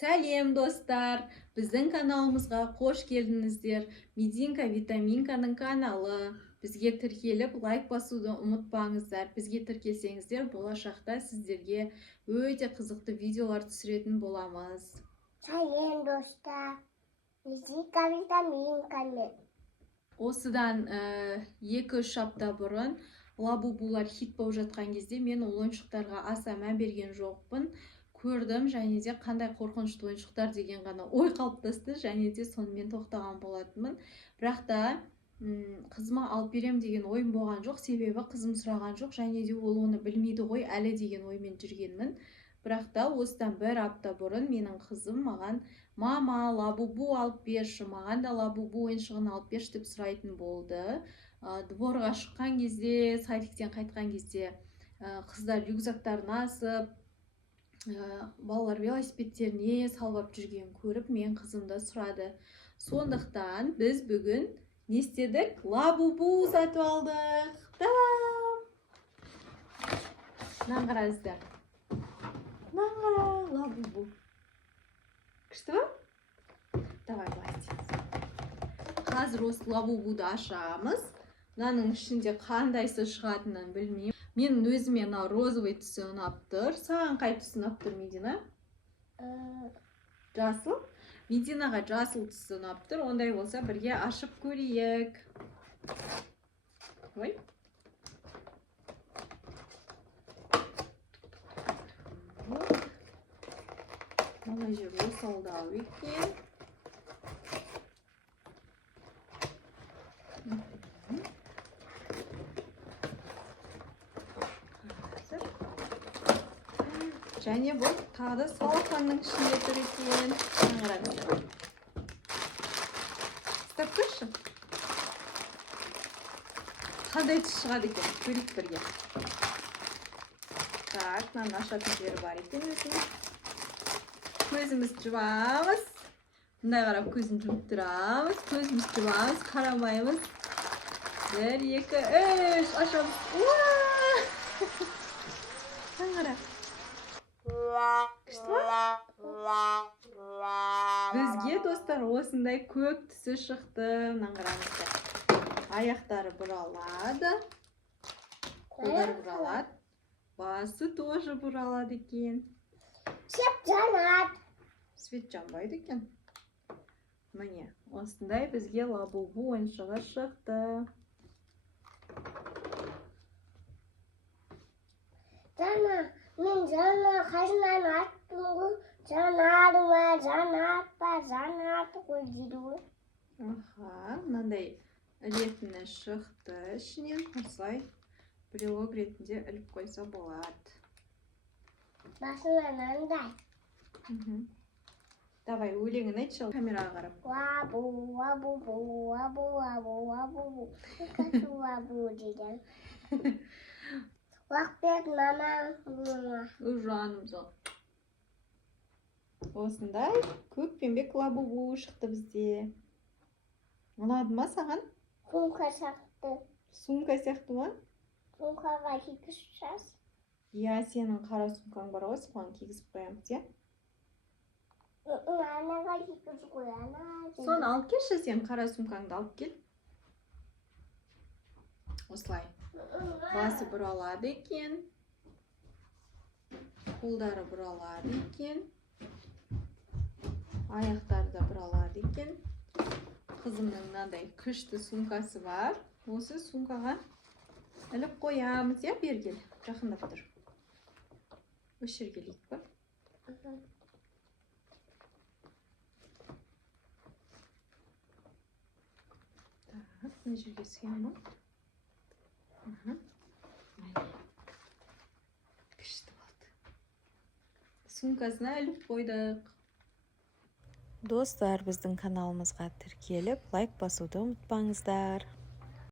Сәлем достар, біздің каналымызға қош келдіңіздер. Мединка Витаминканың каналы. Бізге тіркеліп, лайк басуды ұмытпаңыздар. Бізге тіркелсеңіздер, болашақта сіздерге өте қызықты видеолар түсіретін боламыз. Сәлем достар, Мединка Витаминкамен. Осыдан 2-3 апта бұрын лабубулар хит болып жатқан кезде мен ол ойыншықтарға аса мән берген жоқпын. Көрдім, және де қандай қорқынышты ойыншықтар деген ғана ой қалыптасты, және де сонымен тоқтаған болатынмын. Бірақ та қызыма алып берем деген ойым болған жоқ, себебі қызым сұраған жоқ, және де ол оны білмейді ғой әлі деген оймен жүргенмін. Бірақ та осыдан 1 апта бұрын менің қызым маған мама лабубу алып берші, маған да лабубу ойыншығын алып берші деп сұрайтын болды. Дворға шыққан кезде, садиктен қайтқан кезде қыздар рюкзактарын асып, балалар велосипедтеріне салып жүрген көріп, мен қызымды сұрады. Сондықтан біз бүгін не істедік? Лабубу сатып алдық. Та-дам! Мынаны қараңыздар. Мынаны қара, лабубу. Күшті ба? Давай былай істейміз. Қазір осы лабубуды ашамыз. Мынаның ішінде қандайсы шығатынын білмеймін. Мен өзіме розовый түсі ұнап тұр. Саған қай түсі ұнап тұр, Медина? Жасыл? Мединаға жасыл түсі ұнап тұр. Ондай болса бірге ашып көрейік. Ой. Мына жер осалдау екен. Және бұл тағы салақанның ішінде тұр екен. Қараңыздар. Ұстап көрші. Қандай түс шығады екен? Көрейік бірге. Так, мынаның ашатын жері бар екен өзінің. Көзімізді жұмамыз. Мындай қарап көзін жұмып тұрамыз. Көзімізді жұмамыз, қарамаймыз. 1, 2, 3 ашамыз. Қара. Бізге достар осындай көк түсі шықты. Мынаны қараңыздар. Аяқтары бұралады. Қолдары бұралады. Басы тоже бұралады екен. Свет жанады. Свет жанбайды екен. Міне, осындай бізге лабубу ойыншығы шықты. Мен жаңа қайсынан аттым ғой, жанады ма, жанатпа, жанаты ғой дейді ғой. Аха, мынандай ретіне шықты ішінен, осылай брелок ретінде іліп қойса болады. Басына мынандай. Давай, өлеңін айтшы, камераға қарап. Лабу, лабубу, лабу, лабу, лабубу, қашу лабу деген. Уақпет мама. Жанымызға. Осындай көкпеңбек лабубу шықты бізде. Ұнады ма саған? Сумка сияқты. Сумка сияқты ма? Сумкаға кигізіп жаз. Иә, сенің қара сумкаң бар ғой, соған кигізіп қоямыз, иә? Анаға кигізіп қояна. Соны алып келші, сен қара сумкаңды алып кел. Осылай. Басы бұралады екен. Қолдары бұралады екен. Аяқтары да бұралады екен. Қызымның мынандай күшті сумкасы бар. Осы сумкаға іліп қоямыз, иә, бергел. Жақындап тұр. Осы жерге ілейік па? Так, мына жерге сыяма. Күшті болды. Сумкасына іліп қойдық. Достар, біздің каналымызға тіркеліп, лайк басуды ұмытпаңыздар.